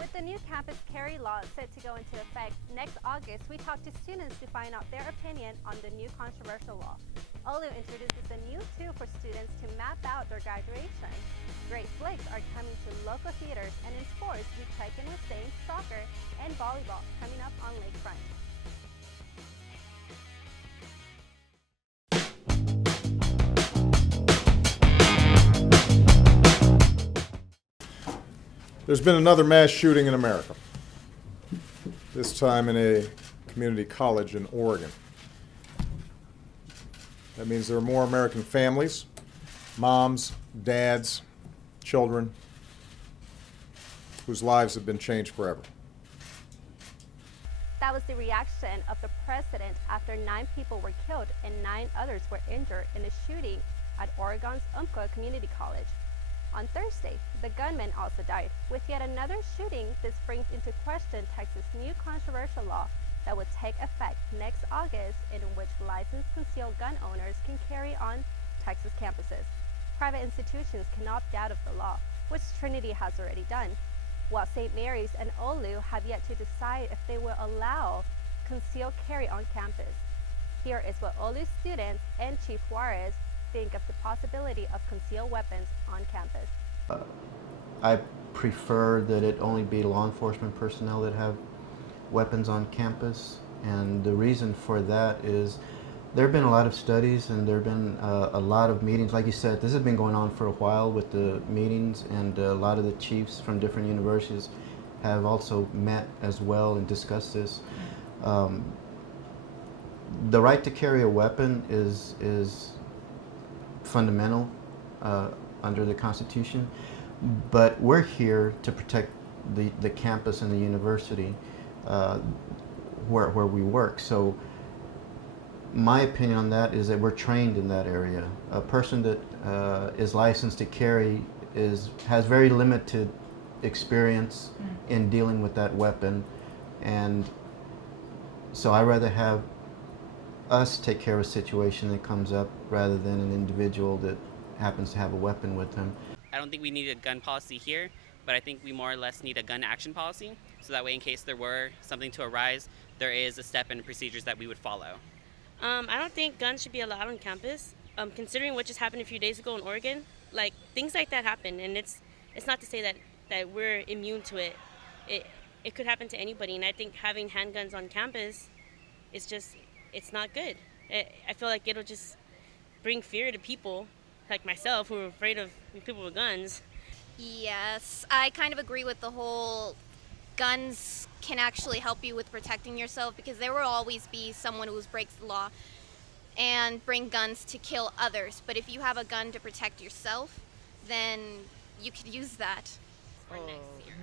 With the new campus carry law set to go into effect next August, we talked to students to find out their opinion on the new controversial law. Olu introduces a new tool for students to map out their graduation. Great flicks are coming to local theaters, and in sports, we check in with Saints soccer and volleyball coming up on Lakefront. There's been another mass shooting in America, this time in a community college in Oregon. That means there are more American families, moms, dads, children, whose lives have been changed forever. That was the reaction of the president after 9 people were killed and 9 others were injured in a shooting at Oregon's Umpqua Community College. On Thursday, the gunman also died. With yet another shooting, this brings into question Texas' new controversial law that would take effect next August, in which licensed concealed gun owners can carry on Texas campuses. Private institutions can opt out of the law, which Trinity has already done, while St. Mary's and Olu have yet to decide if they will allow concealed carry on campus. Here is what Olu students and Chief Juarez think of the possibility of concealed weapons on campus. I prefer that it only be law enforcement personnel that have weapons on campus, and the reason for that is there have been a lot of studies and there have been a lot of meetings. Like you said, this has been going on for a while with the meetings, and a lot of the chiefs from different universities have also met as well and discussed this. The right to carry a weapon is fundamental under the Constitution, but we're here to protect the campus and the university where we work. So my opinion on that is that we're trained in that area. A person that is licensed to carry has very limited experience in dealing with that weapon, and so I'd rather have us take care of a situation that comes up rather than an individual that happens to have a weapon with him. I don't think we need a gun policy here, but I think we more or less need a gun action policy, so that way in case there were something to arise, there is a step and procedures that we would follow. I don't think guns should be allowed on campus. Considering what just happened a few days ago in Oregon, like things like that happen, and it's not to say that we're immune to it. It could happen to anybody, and I think having handguns on campus is just, it's not good. I feel like it'll just bring fear to people like myself who are afraid of people with guns. Yes, I kind of agree with the whole guns can actually help you with protecting yourself, because there will always be someone who breaks the law and bring guns to kill others. But if you have a gun to protect yourself, then you could use that. Oh,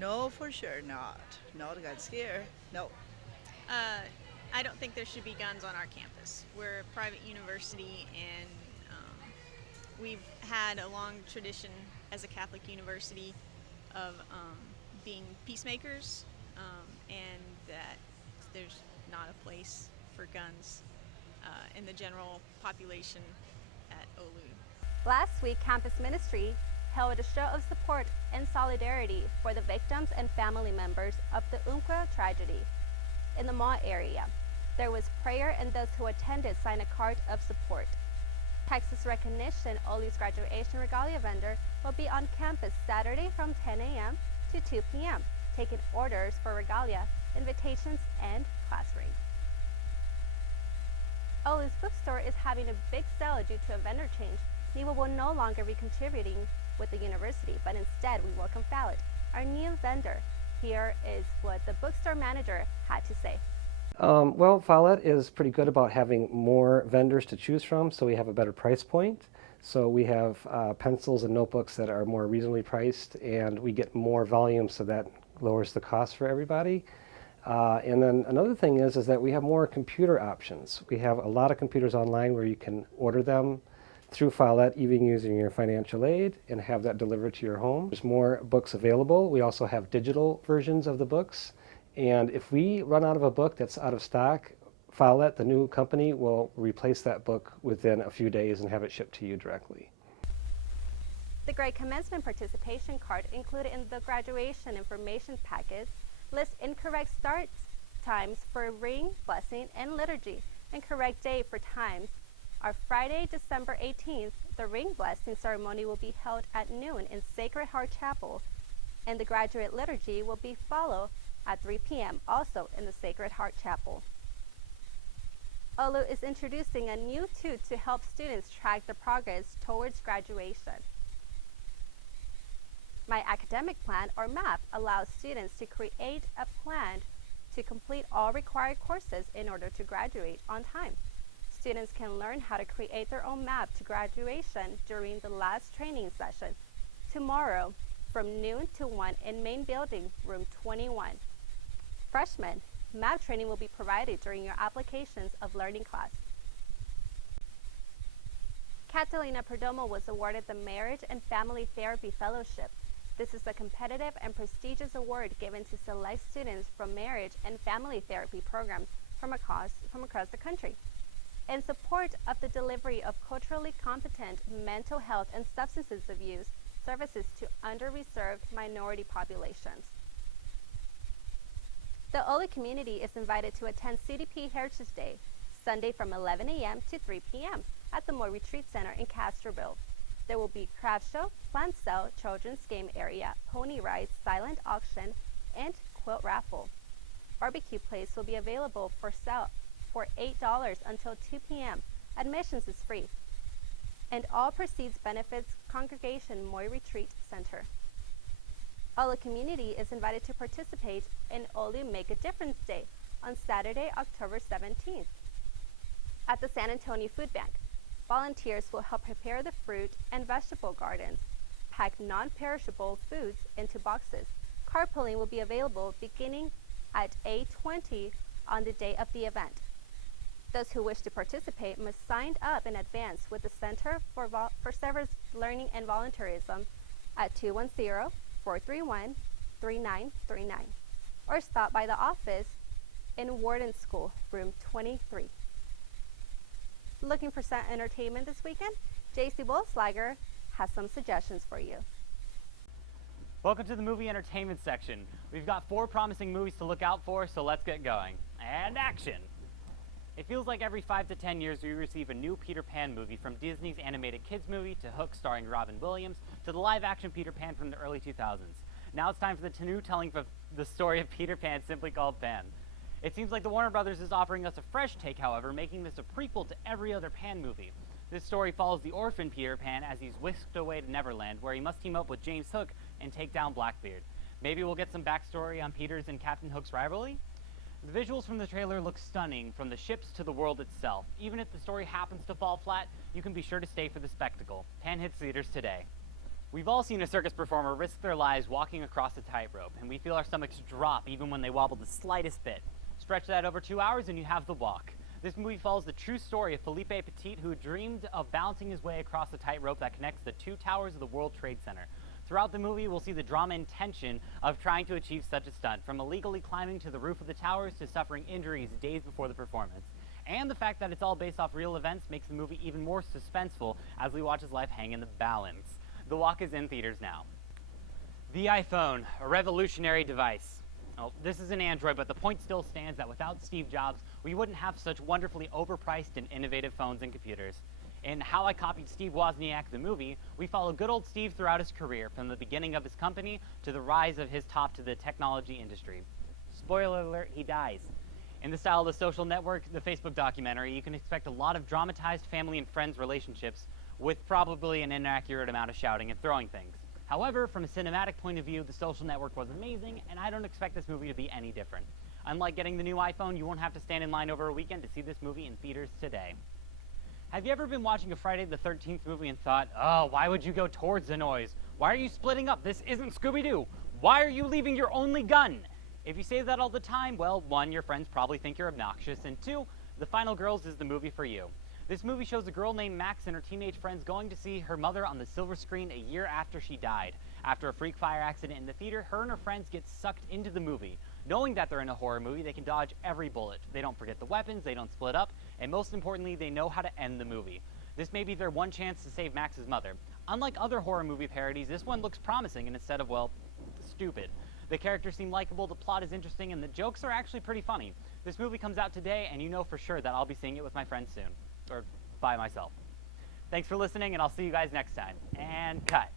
no, for sure not. No guns here. No. I don't think there should be guns on our campus. We're a private university, and we've had a long tradition as a Catholic university of being peacemakers, and that there's not a place for guns in the general population at Olu. Last week, campus ministry held a show of support and solidarity for the victims and family members of the Umpqua tragedy. In the mall area, there was prayer, and those who attended signed a card of support. Texas Recognition, Olu's graduation regalia vendor, will be on campus Saturday from 10 a.m. to 2 p.m., taking orders for regalia, invitations, and class rings. Olu's bookstore is having a big sale due to a vendor change. NEWA will no longer be contributing with the university, but instead we welcome Fallot, our new vendor. Here is what the bookstore manager had to say. Well, Follett is pretty good about having more vendors to choose from, so we have a better price point. So we have pencils and notebooks that are more reasonably priced, and we get more volume, so that lowers the cost for everybody. And then another thing is that we have more computer options. We have a lot of computers online where you can order them through Follett, even using your financial aid, and have that delivered to your home. There's more books available. We also have digital versions of the books. And if we run out of a book that's out of stock, Follett, the new company, will replace that book within a few days and have it shipped to you directly. The grade commencement participation card included in the graduation information packet lists incorrect start times for ring, blessing, and liturgy, and correct day for times. On Friday, December 18th, the ring blessing ceremony will be held at noon in Sacred Heart Chapel, and the graduate liturgy will be followed at 3 p.m. also in the Sacred Heart Chapel. Olu is introducing a new tool to help students track their progress towards graduation. My Academic Plan, or MAP, allows students to create a plan to complete all required courses in order to graduate on time. Students can learn how to create their own map to graduation during the last training session tomorrow from noon to 1 in main building, room 21. Freshmen, map training will be provided during your applications of learning class. Catalina Perdomo was awarded the Marriage and Family Therapy Fellowship. This is a competitive and prestigious award given to select students from marriage and family therapy programs from across the country. In support of the delivery of culturally competent mental health and substance abuse services to under-reserved minority populations. The Olu community is invited to attend CDP Heritage Day, Sunday from 11 a.m. to 3 p.m. at the Moy Retreat Center in Castroville. There will be craft show, plant sale, children's game area, pony rides, silent auction, and quilt raffle. Barbecue place will be available for sale for $8 until 2 p.m. Admissions is free. And all proceeds benefits Congregation Moy Retreat Center. Olu community is invited to participate in Olu Make a Difference Day on Saturday, October 17th at the San Antonio Food Bank. Volunteers will help prepare the fruit and vegetable gardens, pack non-perishable foods into boxes. Carpooling will be available beginning at 8:20 on the day of the event. Those who wish to participate must sign up in advance with the Center for Service Learning and Volunteerism at 210-431-3939 or stop by the office in Warden School, room 23. Looking for some entertainment this weekend? JC Bolslager has some suggestions for you. Welcome to the movie entertainment section. We've got 4 promising movies to look out for, so let's get going. And action! It feels like every 5 to 10 years we receive a new Peter Pan movie, from Disney's animated kids movie to Hook starring Robin Williams to the live-action Peter Pan from the early 2000s. Now it's time for the new telling of the story of Peter Pan, simply called Pan. It seems like the Warner Brothers is offering us a fresh take, however, making this a prequel to every other Pan movie. This story follows the orphan Peter Pan as he's whisked away to Neverland, where he must team up with James Hook and take down Blackbeard. Maybe we'll get some backstory on Peter's and Captain Hook's rivalry? The visuals from the trailer look stunning, from the ships to the world itself. Even if the story happens to fall flat, you can be sure to stay for the spectacle. Pan hits theaters today. We've all seen a circus performer risk their lives walking across a tightrope, and we feel our stomachs drop even when they wobble the slightest bit. Stretch that over 2 hours and you have the walk. This movie follows the true story of Felipe Petit, who dreamed of balancing his way across the tightrope that connects the 2 towers of the World Trade Center. Throughout the movie, we'll see the drama and tension of trying to achieve such a stunt, from illegally climbing to the roof of the towers to suffering injuries days before the performance. And the fact that it's all based off real events makes the movie even more suspenseful as we watch his life hang in the balance. The walk is in theaters now. The iPhone, a revolutionary device. Well, this is an Android, but the point still stands that without Steve Jobs, we wouldn't have such wonderfully overpriced and innovative phones and computers. In How I Copied Steve Wozniak, the movie, we follow good old Steve throughout his career, from the beginning of his company to the rise of his top to the technology industry. Spoiler alert, he dies. In the style of The Social Network, the Facebook documentary, you can expect a lot of dramatized family and friends relationships with probably an inaccurate amount of shouting and throwing things. However, from a cinematic point of view, The Social Network was amazing, and I don't expect this movie to be any different. Unlike getting the new iPhone, you won't have to stand in line over a weekend to see this movie in theaters today. Have you ever been watching a Friday the 13th movie and thought, oh, why would you go towards the noise? Why are you splitting up? This isn't Scooby-Doo. Why are you leaving your only gun? If you say that all the time, well, 1, your friends probably think you're obnoxious, and 2, The Final Girls is the movie for you. This movie shows a girl named Max and her teenage friends going to see her mother on the silver screen a year after she died. After a freak fire accident in the theater, her and her friends get sucked into the movie. Knowing that they're in a horror movie, they can dodge every bullet. They don't forget the weapons, they don't split up, and most importantly, they know how to end the movie. This may be their one chance to save Max's mother. Unlike other horror movie parodies, this one looks promising and instead of, well, stupid. The characters seem likable, the plot is interesting, and the jokes are actually pretty funny. This movie comes out today, and you know for sure that I'll be seeing it with my friends soon. Or by myself. Thanks for listening, and I'll see you guys next time. And cut.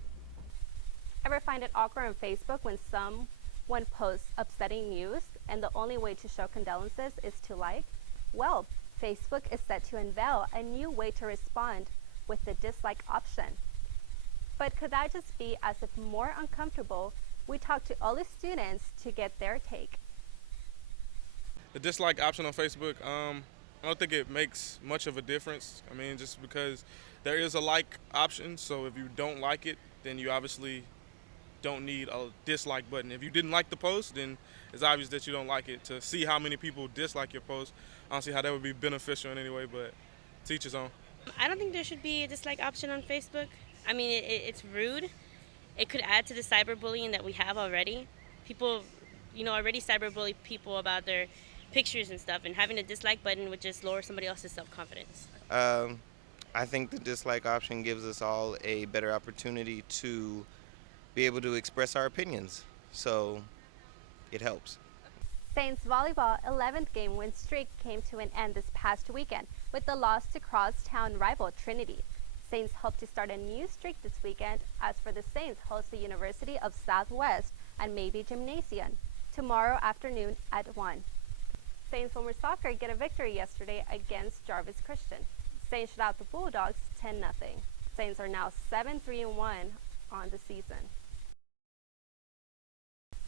Ever find it awkward on Facebook when someone posts upsetting news and the only way to show condolences is to like? Well, Facebook is set to unveil a new way to respond with the dislike option. But could that just be as if more uncomfortable? We talked to all the students to get their take. The dislike option on Facebook, I don't think it makes much of a difference. I mean, just because there is a like option, so if you don't like it, then you obviously don't need a dislike button. If you didn't like the post, then it's obvious that you don't like it. To see how many people dislike your post, I don't see how that would be beneficial in any way, but to each his own. I don't think there should be a dislike option on Facebook. I mean, it's rude. It could add to the cyberbullying that we have already. People, already cyberbully people about their pictures and stuff, and having a dislike button would just lower somebody else's self-confidence. I think the dislike option gives us all a better opportunity to be able to express our opinions, so it helps. Saints volleyball 11th game win streak came to an end this past weekend with the loss to crosstown rival Trinity. Saints hope to start a new streak this weekend. As for the Saints, host the University of Southwest at Maybe Gymnasium tomorrow afternoon at 1. Saints women's soccer get a victory yesterday against Jarvis Christian. Saints shut out the Bulldogs 10-0. Saints are now 7-3-1 on the season.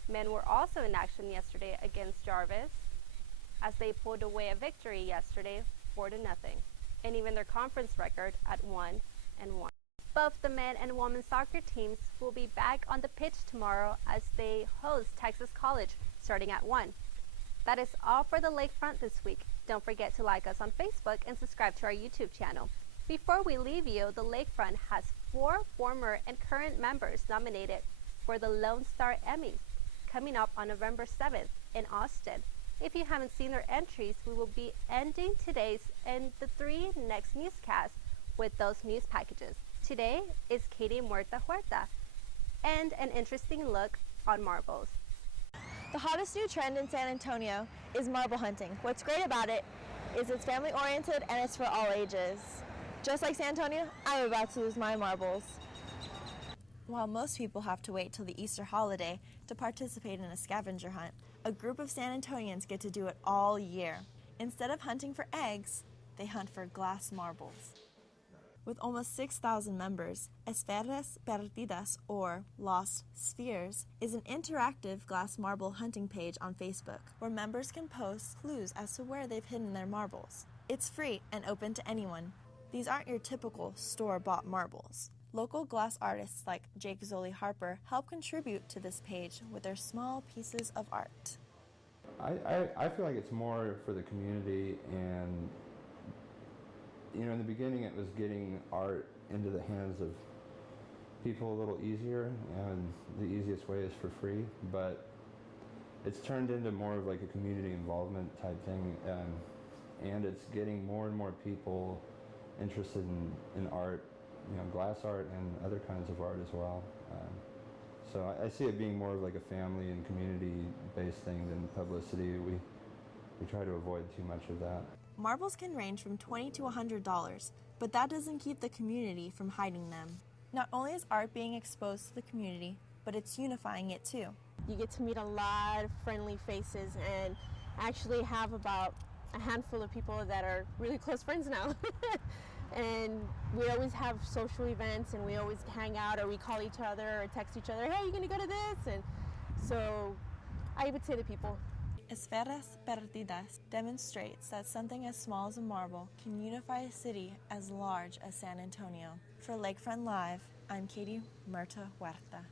Men were also in action yesterday against Jarvis as they pulled away a victory yesterday 4-0, and even their conference record at 1-1. Both the men and women's soccer teams will be back on the pitch tomorrow as they host Texas College starting at 1. That is all for the Lakefront this week. Don't forget to like us on Facebook and subscribe to our YouTube channel. Before we leave you, the Lakefront has 4 former and current members nominated for the Lone Star Emmy coming up on November 7th in Austin. If you haven't seen their entries, we will be ending today's and the 3 next newscasts with those news packages. Today is Katie Muerta Huerta and an interesting look on marbles. The hottest new trend in San Antonio is marble hunting. What's great about it is it's family oriented and it's for all ages. Just like San Antonio, I'm about to lose my marbles. While most people have to wait till the Easter holiday to participate in a scavenger hunt, a group of San Antonians get to do it all year. Instead of hunting for eggs, they hunt for glass marbles. With almost 6,000 members, Esferas Perdidas, or Lost Spheres, is an interactive glass marble hunting page on Facebook where members can post clues as to where they've hidden their marbles. It's free and open to anyone. These aren't your typical store-bought marbles. Local glass artists like Jake Zoli Harper help contribute to this page with their small pieces of art. I feel like it's more for the community, and in the beginning it was getting art into the hands of people a little easier, and the easiest way is for free, but it's turned into more of like a community involvement type thing, and it's getting more and more people interested in art, glass art and other kinds of art as well. So I see it being more of like a family and community-based thing than publicity. We try to avoid too much of that. Marbles can range from $20 to $100, but that doesn't keep the community from hiding them. Not only is art being exposed to the community, but it's unifying it too. You get to meet a lot of friendly faces and actually have about a handful of people that are really close friends now. And we always have social events, and we always hang out, or we call each other or text each other, hey, you gonna go to this? And so I would say to people, Esferas Perdidas demonstrates that something as small as a marble can unify a city as large as San Antonio. For Lakefront Live, I'm Katie Muerta Huerta.